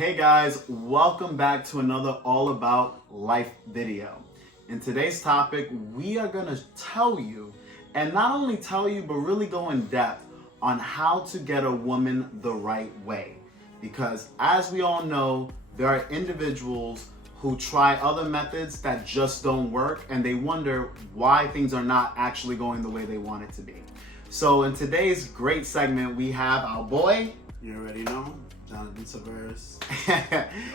Hey guys, welcome back to another All About Life video. In today's topic, we are going to tell you, and not only tell you, but really go in depth on how to get a woman the right way. Because as we all know, there are individuals who try other methods that just don't work, and they wonder why things are not actually going the way they want it to be. So in today's great segment, we have our boy. You already know. Jonathan Severus.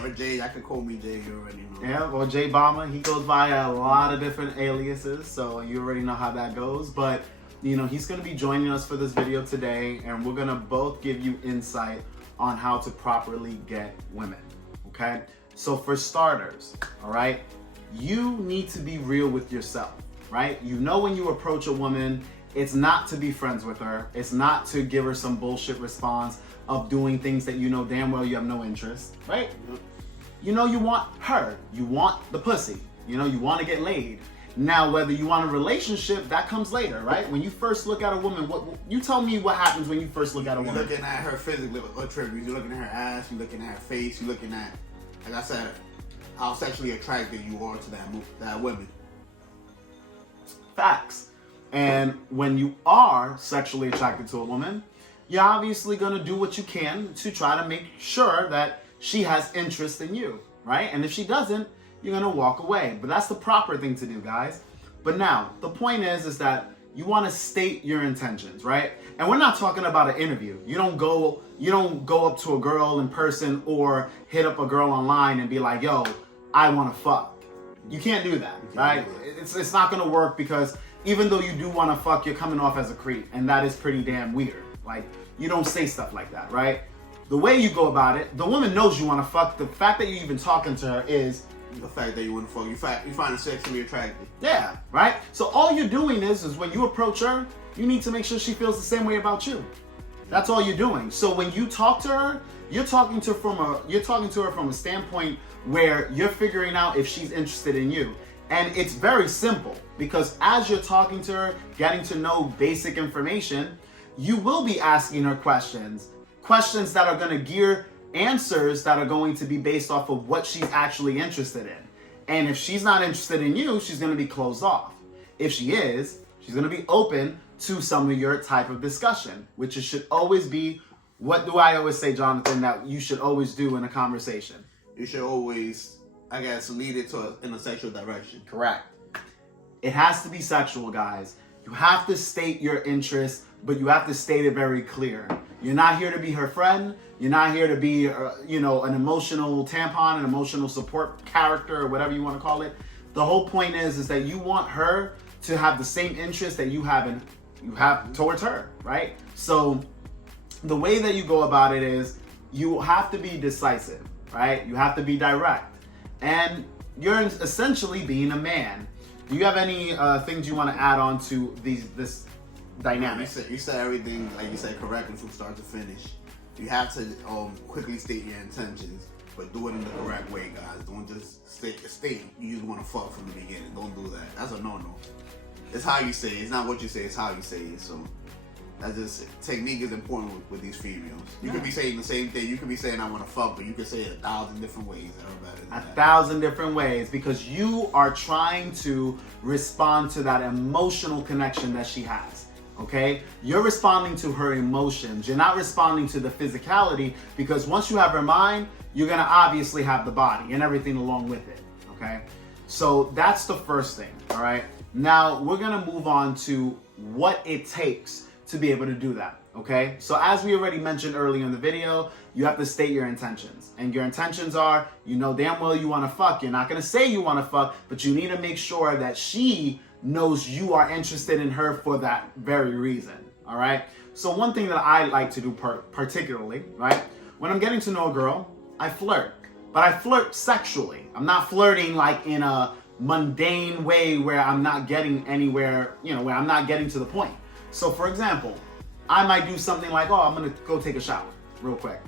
Or Jay, I can call me Jay, you already know. Yeah, or Jay Bomber. He goes by a lot of different aliases, so you already know how that goes. But, you know, he's going to be joining us for this video today, and we're going to both give you insight on how to properly get women, okay? So for starters, all right, you need to be real with yourself, right? You know when you approach a woman, it's not to be friends with her. It's not to give her some bullshit response of doing things that you know damn well you have no interest, right? You know you want her. You want the pussy. You know you want to get laid. Now, whether you want a relationship, that comes later, right? When you first look at a woman, what you tell me what happens when you first look at a woman. You're looking at her physically, you're looking at her ass, you're looking at her face, you're looking at, like I said, how sexually attracted you are to that woman. Facts. And when you are sexually attracted to a woman, you're obviously going to do what you can to try to make sure that she has interest in you, right? And if she doesn't, you're going to walk away. But that's the proper thing to do, guys. But now, the point is that you want to state your intentions, right? And we're not talking about an interview. You don't go up to a girl in person or hit up a girl online and be like, yo, I want to fuck. You can't do that, right? It's not going to work, because even though you do want to fuck, you're coming off as a creep, and that is pretty damn weird. Like, you don't say stuff like that, right? The way you go about it, the woman knows you want to fuck. The fact that you're even talking to her is the fact that you want to fuck. You find her sexually attractive. Yeah, right? So all you're doing is when you approach her, you need to make sure she feels the same way about you. That's all you're doing. So when you talk to her, you're talking to her from a standpoint where you're figuring out if she's interested in you. And it's very simple, because as you're talking to her, getting to know basic information, you will be asking her questions that are going to gear answers that are going to be based off of what she's actually interested in. And if she's not interested in you, she's going to be closed off. If she is, she's going to be open to some of your type of discussion, which should always be, what do I always say, Jonathan, that you should always do in a conversation? You should always, I guess, lead it in a sexual direction. Correct. It has to be sexual, guys. You have to state your interest, but you have to state it very clear. You're not here to be her friend. You're not here to be, an emotional tampon, an emotional support character, or whatever you want to call it. The whole point is that you want her to have the same interest that you have towards her, right? So the way that you go about it is you have to be decisive, right? You have to be direct, and you're essentially being a man. Do you have any things you want to add on to this dynamic? You said everything, like you said, correctly from start to finish. You have to quickly state your intentions, but do it in the correct way, guys. Don't just state you just want to fuck from the beginning. Don't do that. That's a no-no. It's how you say it. It's not what you say. It's how you say it. So that's just, technique is important with these females. You could be saying the same thing. You could be saying I want to fuck, but you could say it 1,000 different ways that are better than that. 1,000 different ways, because you are trying to respond to that emotional connection that she has. Okay? You're responding to her emotions. You're not responding to the physicality, because once you have her mind, you're going to obviously have the body and everything along with it. Okay? So that's the first thing. All right? Now we're going to move on to what it takes to be able to do that. Okay? So as we already mentioned earlier in the video, you have to state your intentions. And your intentions are, you know damn well you want to fuck. You're not going to say you want to fuck, but you need to make sure that she knows you are interested in her for that very reason. All right? So one thing that I like to do particularly, right? When I'm getting to know a girl, I flirt. But I flirt sexually. I'm not flirting like in a mundane way where I'm not getting anywhere, where I'm not getting to the point. So for example, I might do something like, oh, I'm going to go take a shower real quick.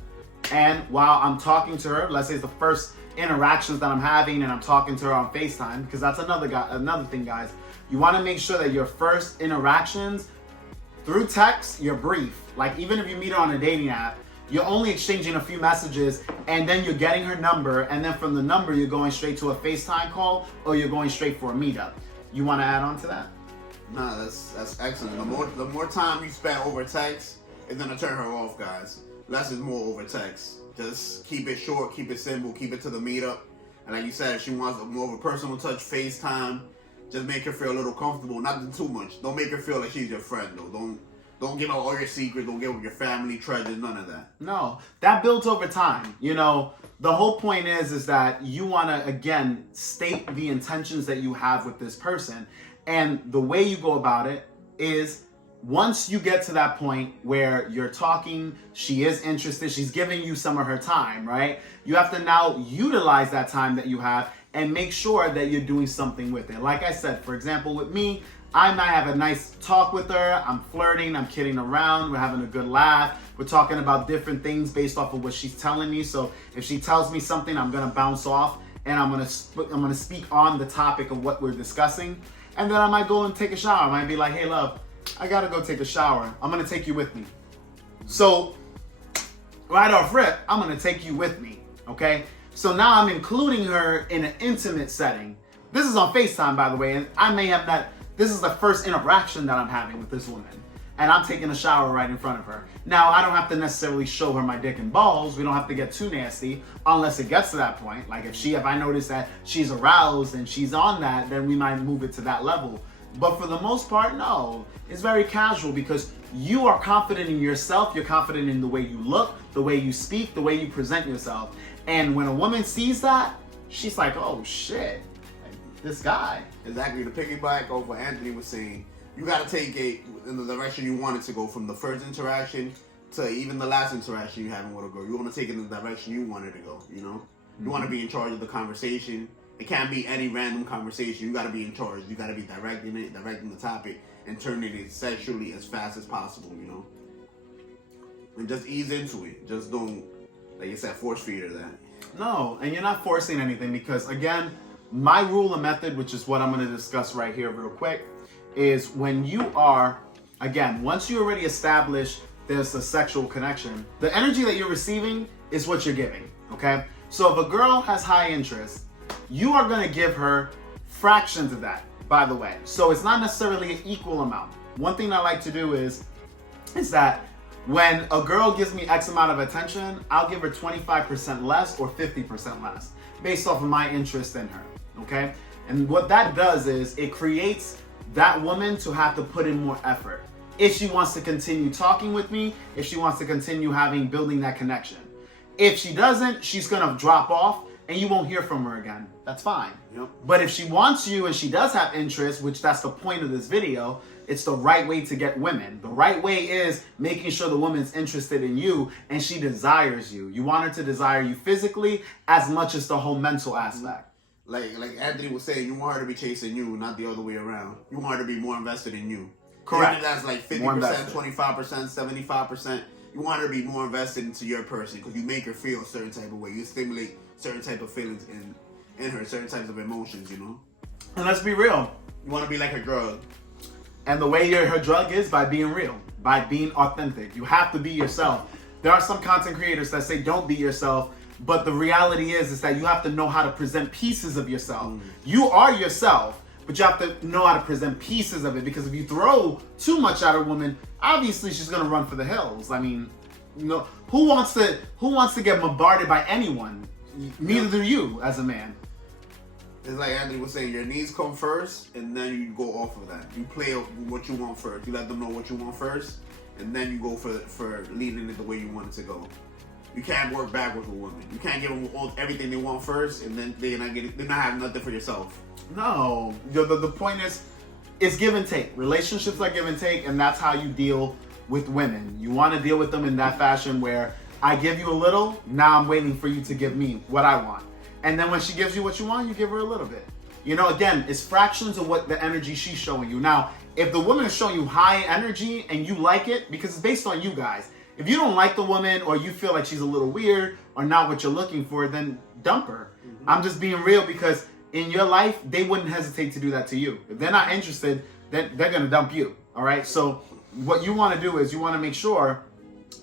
And while I'm talking to her, let's say it's the first interactions that I'm having, and I'm talking to her on FaceTime, because that's another thing, guys. You want to make sure that your first interactions through text, you're brief. Like, even if you meet her on a dating app, you're only exchanging a few messages, and then you're getting her number, and then from the number you're going straight to a FaceTime call, or you're going straight for a meetup. You want to add on to that? Nah, that's excellent. The more time you spend over text, it's gonna turn her off, guys. Less is more over text. Just keep it short, keep it simple, keep it to the meetup. And like you said, if she wants more of a personal touch, FaceTime, just make her feel a little comfortable. Not too much. Don't make her feel like she's your friend, though. Don't give out all your secrets. Don't give out your family treasures. None of that. No, that builds over time. You know, the whole point is that you want to, again, state the intentions that you have with this person. And the way you go about it is, once you get to that point where you're talking, she is interested, she's giving you some of her time, right? You have to now utilize that time that you have and make sure that you're doing something with it. Like I said, for example, with me, I might have a nice talk with her. I'm flirting, I'm kidding around, we're having a good laugh. We're talking about different things based off of what she's telling me. So if she tells me something, I'm gonna bounce off and I'm gonna speak on the topic of what we're discussing. And then I might go and take a shower. I might be like, hey love, I gotta go take a shower. I'm gonna take you with me. So right off rip, I'm gonna take you with me, okay? So now I'm including her in an intimate setting. This is on FaceTime, by the way, and I may have not, this is the first interaction that I'm having with this woman. And I'm taking a shower right in front of her. Now, I don't have to necessarily show her my dick and balls. We don't have to get too nasty unless it gets to that point. Like if I notice that she's aroused and she's on that, then we might move it to that level. But for the most part, no. It's very casual because you are confident in yourself. You're confident in the way you look, the way you speak, the way you present yourself. And when a woman sees that, she's like, oh shit, this guy. Exactly. To piggyback off what Anthony was saying, you got to take it in the direction you want it to go, from the first interaction to even the last interaction you're having with a girl. You want to take it in the direction you want it to go, you know? Mm-hmm. You want to be in charge of the conversation. It can't be any random conversation. You got to be in charge. You got to be directing the topic, and turning it sexually as fast as possible, you know? And just ease into it. Just don't, like you said, force feed her that. No, and you're not forcing anything because, again, my rule and method, which is what I'm going to discuss right here real quick, is when you are, again, once you already establish there's a sexual connection, the energy that you're receiving is what you're giving, okay? So if a girl has high interest, you are going to give her fractions of that, by the way. So it's not necessarily an equal amount. One thing I like to do is that when a girl gives me X amount of attention, I'll give her 25% less or 50% less based off of my interest in her, okay? And what that does is it creates that woman to have to put in more effort if she wants to continue talking with me, if she wants to continue building that connection. If she doesn't, she's gonna drop off and you won't hear from her again. That's fine. Yep. But if she wants you and she does have interest, which that's the point of this video, it's the right way to get women. The right way is making sure the woman's interested in you and she desires you. You want her to desire you physically as much as the whole mental aspect. Like Anthony was saying, you want her to be chasing you, not the other way around. You want her to be more invested in you. Correct. Even if that's like 50%, 25%, 75%, you want her to be more invested into your person because you make her feel a certain type of way. You stimulate certain type of feelings in her, certain types of emotions, you know? And let's be real. You want to be like her drug. And the way her drug is by being real, by being authentic. You have to be yourself. There are some content creators that say don't be yourself, but the reality is that you have to know how to present pieces of yourself. You are yourself, but you have to know how to present pieces of it, because if you throw too much at a woman, obviously she's gonna run for the hills. I mean, you know, who wants to get bombarded by anyone? Neither do you as a man. It's like Anthony was saying, your needs come first, and then you go off of that. You play what you want first. You let them know what you want first, and then you go for leading it the way you want it to go. You can't work backwards with women. You can't give them everything they want first, and then they're not having nothing for yourself. No, the point is, it's give and take. Relationships are give and take, and that's how you deal with women. You want to deal with them in that fashion where I give you a little, now I'm waiting for you to give me what I want. And then when she gives you what you want, you give her a little bit. You know, again, it's fractions of what the energy she's showing you. Now, if the woman is showing you high energy and you like it, because it's based on you guys. If you don't like the woman, or you feel like she's a little weird or not what you're looking for, then dump her. Mm-hmm. I'm just being real, because in your life, they wouldn't hesitate to do that to you. If they're not interested, then they're going to dump you. All right. So what you want to do is you want to make sure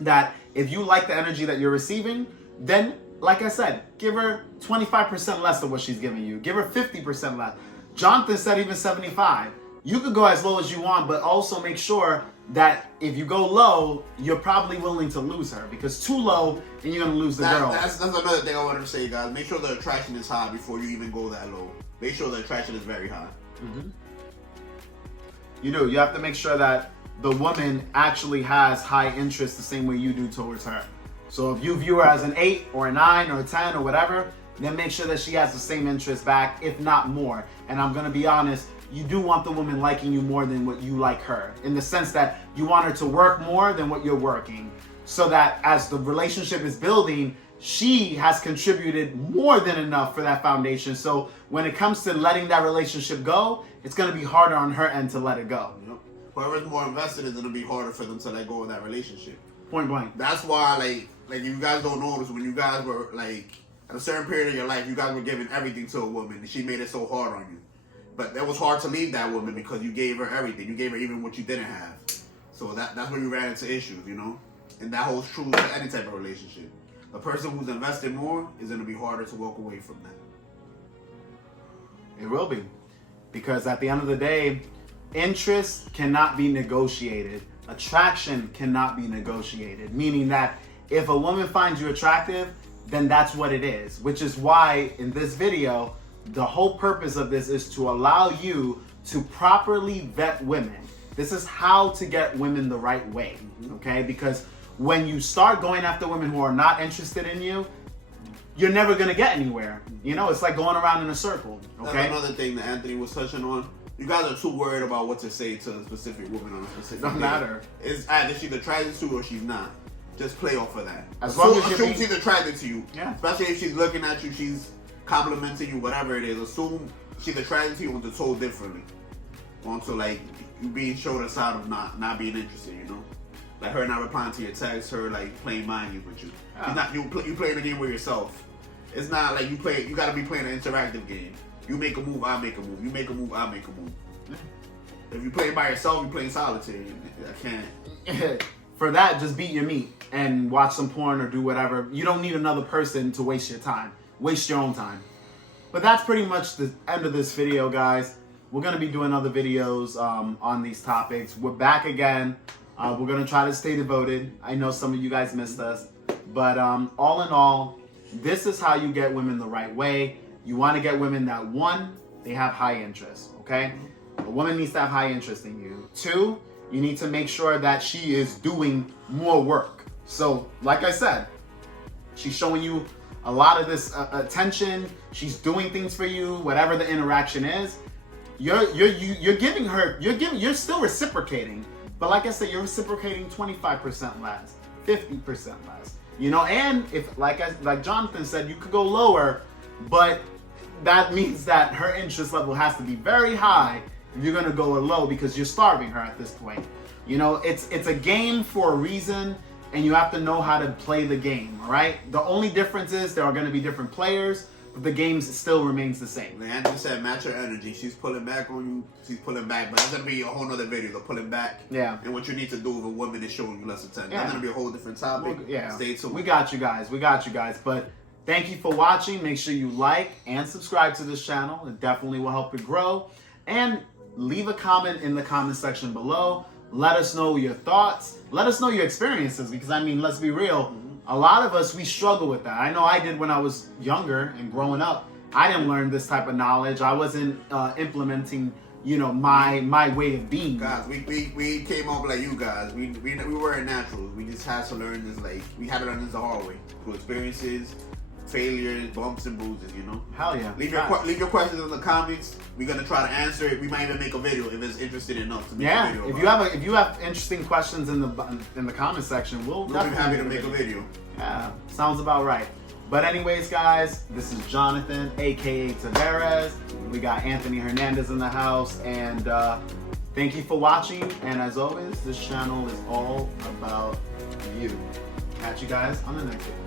that If you like the energy that you're receiving, then, like I said, give her 25% less of what she's giving you. Give her 50% less. Jonathan said even 75. You could go as low as you want, but also make sure that if you go low, you're probably willing to lose her, because too low, then you're gonna lose the girl. That's another thing I wanted to say, guys. Make sure the attraction is high before you even go that low. Make sure the attraction is very high. Mm-hmm. You have to make sure that the woman actually has high interest the same way you do towards her. So if you view her as an 8 or a 9 or a 10 or whatever, then make sure that she has the same interest back, if not more. And I'm gonna be honest, you do want the woman liking you more than what you like her, in the sense that you want her to work more than what you're working, so that as the relationship is building, she has contributed more than enough for that foundation. So when it comes to letting that relationship go, it's going to be harder on her end to let it go. Yep. Whoever's more invested is going to be harder for them to let go of that relationship. Point blank. That's why, like you guys don't notice, when you guys were, like, at a certain period of your life, you guys were giving everything to a woman, and she made it so hard on you. But it was hard to leave that woman because you gave her everything. You gave her even what you didn't have. So that's where you ran into issues, you know? And that holds true to any type of relationship. The person who's invested more is going to be harder to walk away from that. It will be. Because at the end of the day, interest cannot be negotiated. Attraction cannot be negotiated. Meaning that if a woman finds you attractive, then that's what it is. Which is why in this video, the whole purpose of this is to allow you to properly vet women. This is how to get women the right way, okay? Because when you start going after women who are not interested in you, you're never gonna get anywhere. You know, it's like going around in a circle, okay? That's another thing that Anthony was touching on. You guys are too worried about what to say to a specific woman on a specific Doesn't day. matter. It's either she's attracted to you or she's not. Just play off of that. As long as assume she's attracted to you. Yeah. Especially if she's looking at you, she's complimenting you, whatever it is. Assume she's attracted to you onto told differently. Onto, like, you being showed a side of not being interested, you know? Like her not replying to your text, her like playing mind games with you. Yeah. You playing the game with yourself. It's not like you gotta be playing an interactive game. You make a move, I make a move. You make a move, I make a move. If you play by yourself, you playing solitary. I can't. For that, just beat your meat and watch some porn or do whatever. You don't need another person to waste your time. Waste your own time. But that's pretty much the end of this video, guys. We're going to be doing other videos on these topics. We're back again. We're going to try to stay devoted. I know some of you guys missed us. But all in all, this is how you get women the right way. You want to get women that, 1, they have high interest, okay? A woman needs to have high interest in you. 2, you need to make sure that she is doing more work. So, like I said, she's showing you a lot of this attention. She's doing things for you, whatever the interaction is. You're giving her, you're still reciprocating. But like I said, you're reciprocating 25% less, 50% less. You know, and if like Jonathan said, you could go lower, but that means that her interest level has to be very high if you're gonna go low, because you're starving her at this point. You know, it's a game for a reason, and you have to know how to play the game, all right? The only difference is there are gonna be different players, but the game still remains the same. Like Anthony said, match her energy. She's pulling back on you. She's pulling back, but that's gonna be a whole nother video. The pulling back. Yeah. And what you need to do if a woman is showing you less attention. Yeah. That's gonna be a whole different topic. Well, yeah. Stay tuned. We got you guys. But thank you for watching. Make sure you like and subscribe to this channel. It definitely will help it grow. And leave a comment in the comment section below. Let us know your thoughts. Let us know your experiences, because I mean, let's be real. A lot of us, we struggle with that. I know I did when I was younger and growing up. I didn't learn this type of knowledge. I wasn't implementing, you know, my way of being. Guys, we came up like you guys. We weren't naturals. We just had to learn this, like, we had to learn this the hard way. Through experiences, failures, bumps and bruises, you know? Hell yeah. Leave your questions in the comments. We're gonna try to answer it. We might even make a video if it's interested enough to make a video. If you have interesting questions in the comment section, we'll be happy to make a video. Yeah, sounds about right. But anyways, guys, this is Jonathan, aka Tavares. We got Anthony Hernandez in the house, and thank you for watching. And as always, this channel is all about you. Catch you guys on the next video.